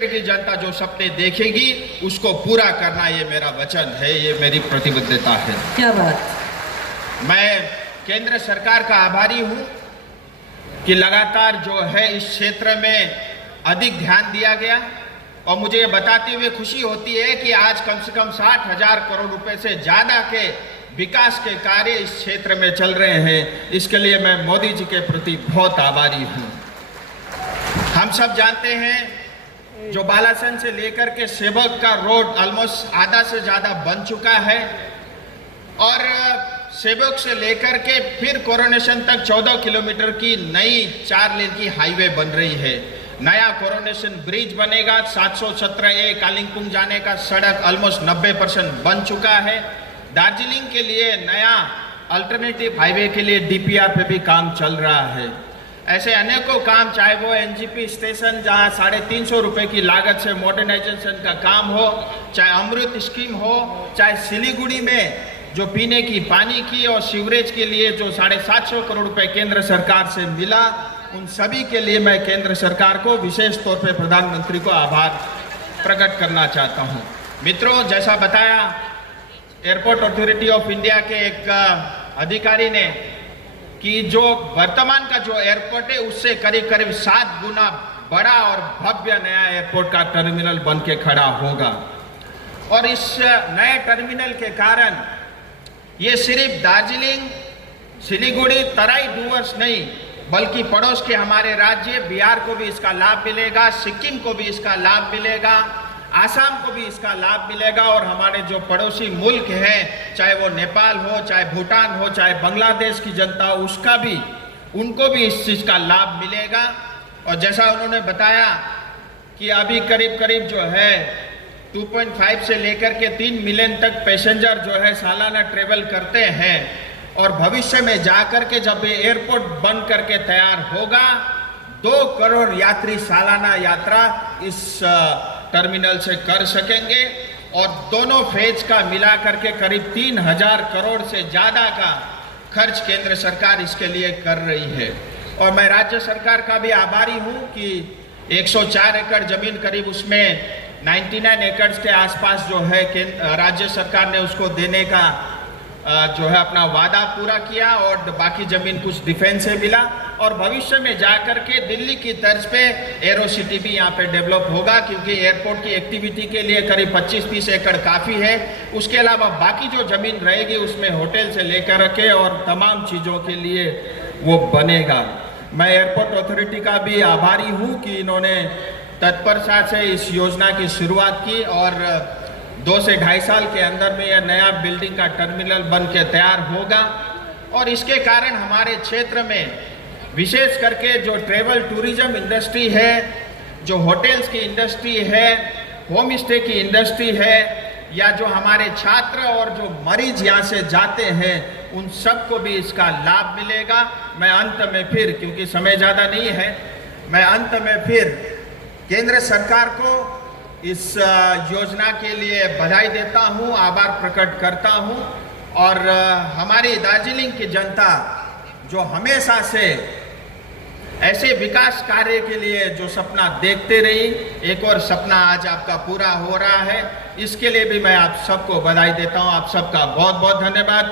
की जनता जो सपने देखेगी उसको पूरा करना ये मेरा वचन है, ये मेरी प्रतिबद्धता है। क्या बात। मैं केंद्र सरकार का आभारी हूं कि लगातार जो है इस क्षेत्र में अधिक ध्यान दिया गया और मुझे ये बताते हुए खुशी होती है कि आज कम से कम 60,000 करोड़ रुपए से ज्यादा के विकास के कार्य इस क्षेत्र में चल रहे हैं। इसके लिए मैं मोदी जी के प्रति बहुत आभारी हूं। हम सब जानते हैं जो बालासन से लेकर के सेवक का रोड ऑलमोस्ट आधा से ज्यादा बन चुका है और सेवक से लेकर के फिर कोरोनेशन तक 14 किलोमीटर की नई 4 लेन की हाईवे बन रही है। नया कोरोनेशन ब्रिज बनेगा। 717A कालिंपोंग जाने का सड़क ऑलमोस्ट 90% बन चुका है। दार्जिलिंग के लिए नया अल्टरनेटिव हाईवे के लिए DPR पे भी काम चल रहा है। ऐसे अनेकों काम, चाहे वो NGP स्टेशन जहाँ 350 रुपये की लागत से मॉडर्नाइजेशन का काम हो, चाहे अमृत स्कीम हो, चाहे सिलीगुड़ी में जो पीने की पानी की और सीवरेज के लिए जो 750 करोड़ रुपए केंद्र सरकार से मिला, उन सभी के लिए मैं केंद्र सरकार को विशेष तौर पे प्रधानमंत्री को आभार प्रकट करना चाहता हूँ। मित्रों, जैसा बताया एयरपोर्ट अथॉरिटी ऑफ इंडिया के एक अधिकारी ने कि जो वर्तमान का जो एयरपोर्ट है उससे करीब करीब 7 गुना बड़ा और भव्य नया एयरपोर्ट का टर्मिनल बन के खड़ा होगा। और इस नए टर्मिनल के कारण ये सिर्फ दार्जिलिंग, सिलीगुड़ी, तराई डूवर्स नहीं बल्कि पड़ोस के हमारे राज्य बिहार को भी इसका लाभ मिलेगा, सिक्किम को भी इसका लाभ मिलेगा, आसाम को भी इसका लाभ मिलेगा और हमारे जो पड़ोसी मुल्क हैं, चाहे वो नेपाल हो, चाहे भूटान हो, चाहे बांग्लादेश की जनता हो, उनको भी इस चीज़ का लाभ मिलेगा। और जैसा उन्होंने बताया कि अभी करीब करीब जो है 2.5 से लेकर के 3 मिलियन तक पैसेंजर जो है सालाना ट्रेवल करते हैं और भविष्य में जाकर के जब ये एयरपोर्ट बन करके तैयार होगा 2 करोड़ यात्री सालाना यात्रा इस टर्मिनल से कर सकेंगे और दोनों फेज का मिला करके करीब 3,000 करोड़ से ज़्यादा का खर्च केंद्र सरकार इसके लिए कर रही है। और मैं राज्य सरकार का भी आभारी हूँ कि 104 एकड़ जमीन करीब उसमें 99 एकड़ के आसपास जो है राज्य सरकार ने उसको देने का जो है अपना वादा पूरा किया और बाकी जमीन कुछ डिफेंस से मिला और भविष्य में जाकर के दिल्ली की तर्ज पे एरो सिटी भी यहाँ पे डेवलप होगा क्योंकि एयरपोर्ट की एक्टिविटी के लिए करीब 25-30 एकड़ काफ़ी है। उसके अलावा बाकी जो ज़मीन रहेगी उसमें होटल से लेकर के और तमाम चीज़ों के लिए वो बनेगा। मैं एयरपोर्ट अथॉरिटी का भी आभारी हूँ कि इन्होंने तत्परता से इस योजना की शुरुआत की और 2 से 2.5 साल के अंदर में यह नया बिल्डिंग का टर्मिनल बन के तैयार होगा और इसके कारण हमारे क्षेत्र में विशेष करके जो ट्रेवल टूरिज्म इंडस्ट्री है, जो होटल्स की इंडस्ट्री है, होम स्टे की इंडस्ट्री है या जो हमारे छात्र और जो मरीज यहाँ से जाते हैं उन सबको भी इसका लाभ मिलेगा। मैं अंत में फिर, क्योंकि समय ज़्यादा नहीं है, मैं अंत में फिर केंद्र सरकार को इस योजना के लिए बधाई देता हूं, आभार प्रकट करता हूं और हमारी दार्जिलिंग की जनता जो हमेशा से ऐसे विकास कार्य के लिए जो सपना देखते रही, एक और सपना आज आपका पूरा हो रहा है। इसके लिए भी मैं आप सबको बधाई देता हूं। आप सबका बहुत बहुत धन्यवाद।